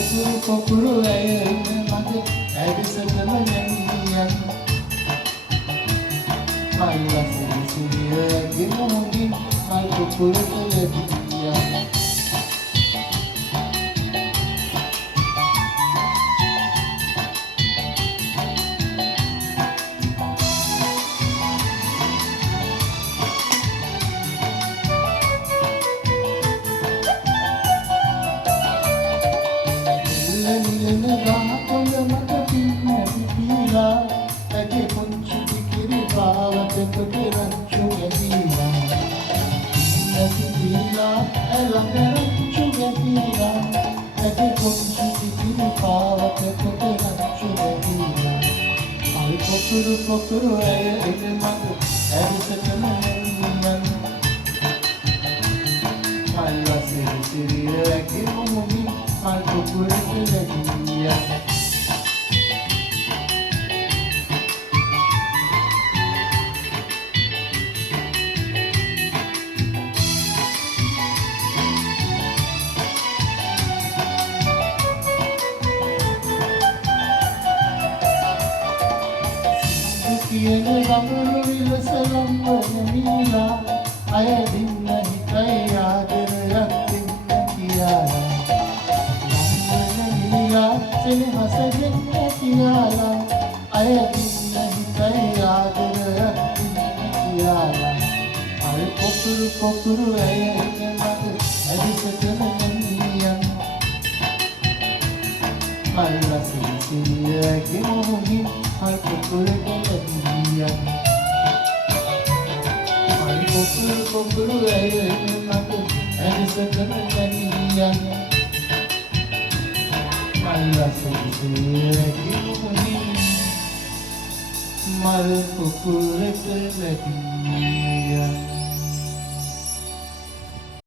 පොකුරු පොකුරු ඇය මගේ ඇවිසටම නැමියන් මල් සිසිරියගේ මුහුණින් මල් පොකුරට ලැබියා Pokuru pokuru aya ene magu ඇවිසටම නැමියන් මල් සිසිරියගේ මුහුණින් මල් පොකුරට ලැබියා කියන ගමන විලසලම් වනමිලා අය දින්න හිතයි ආදරයක් දෙන්න කියලා මන්නමිලා සෙනහස දෙන්න කියලා අය දින්න හිතයි ආදරයක් දෙන්න කියලා අය පොකුරු පොකුරු ඇය එන මග ඇවිසටම නැමියන් මල් සිසිරියගේ මුහුණින් මල් පොකුරට ලැබියා මල් පොකුරු පොකුරු ඇය මගේ ඇවිසටම නැමියන් මල් සිසිරියගේ මුහුණින් මල් පොකුරට ලැබියා